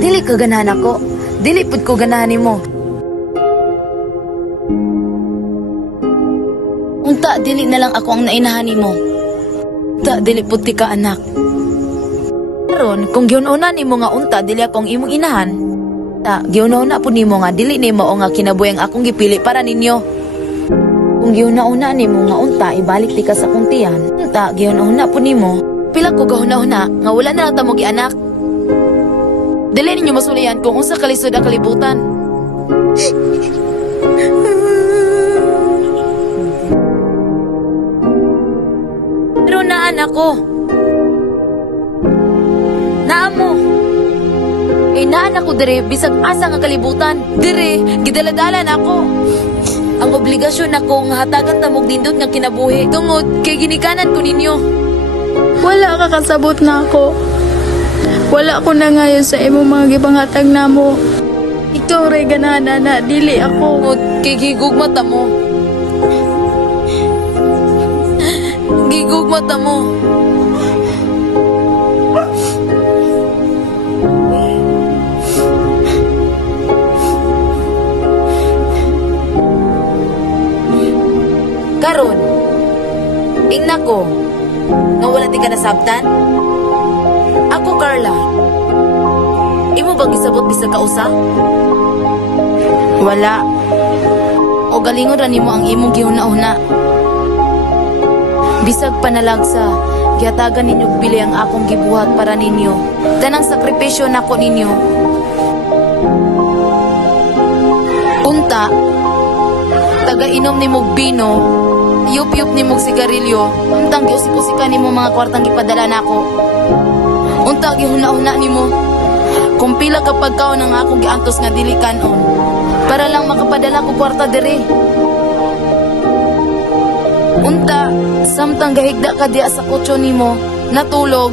Dili ka ganahan ako. Dili pud ko ganahan nimo. Unta dili na lang ako ang nainahan nimo. Unta dili pud ti ka anak. Karon kung giun-una nimo nga unta dili ako ang imong inahan. Ta giun-una pud nimo nga dili nimo nga kinabuhi ang akong gipili para ninyo. Kung giuna-una nimo nga unta ibalik ti ka sa akong tiyan. Unta giuna-una pud nimo. Pila ko gahuna-una nga wala na lang ta mo gianak. Dili ninyo masulian kung unsa kalisod ang kalibutan. Pero naan ako. Naamo. Naan ako dire bisag asa nga kalibutan. Dire gidala-dala na ako. Ang obligasyon ako nga hatagan ta mog nindot nga kinabuhi tungod kay ginikanan ko ninyo. Wala ka kasabot na ako. Wala ko na ngayon sa imong mga gipangatag namo. Ikaw ray ganahan na dili ako. Tungod kay gigugma ta mo. Gigugma ta mo. Karon, ingna ko, nga wala ti ka nasabtan? Ako, Carla. Imo bang isabot bisag kausa? Wala. O galingon ra nimo ang imong gihuna-una. Bisag panalagsa, gihatagan ninyo bili ang akong gibuhat para ninyo. Tanang sakripisyo nako ninyo. Unta, taga-inom ni mog bino, yup-yup ni mog sigarilyo, untang giusik-usikan ni mo mga kwartang gipadala nako. Unta gihuna-una ni mo, kung pila ka pagkaon ang akong giantos nga dili kanon, para lang makapadala ko kwarta dire. Unta, samtang gahigda ka diya sa kutso ni mo, natulog.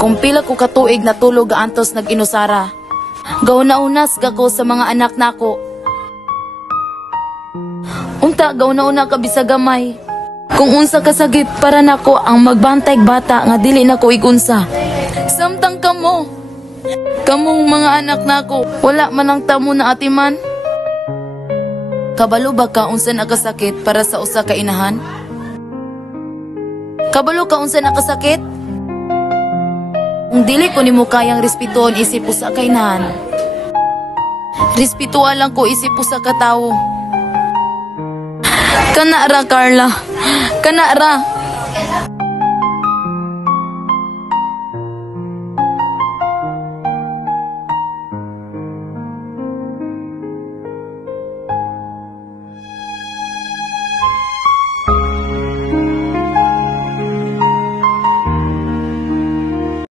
Kung pila ko katuig natulog gaantos nag-inusara, gauna-unas gako sa mga anak nako. Unta gauna-una ka bisagamay. Kung unsa kasagit para nako ang magbantay bata nga dili nako igunsa. Samtang kamong mga anak nako, wala man ang tamo na atiman. Kabalo ba ka unsa nakasakit para sa usa ka inahan? Kabalo ka unsa nakasakit? Kung dili ko nimo kayang respetuon isip usa ka inahan, respetuan lang ko isip usa ka tawo. Kana ra, Carla. Kana ra.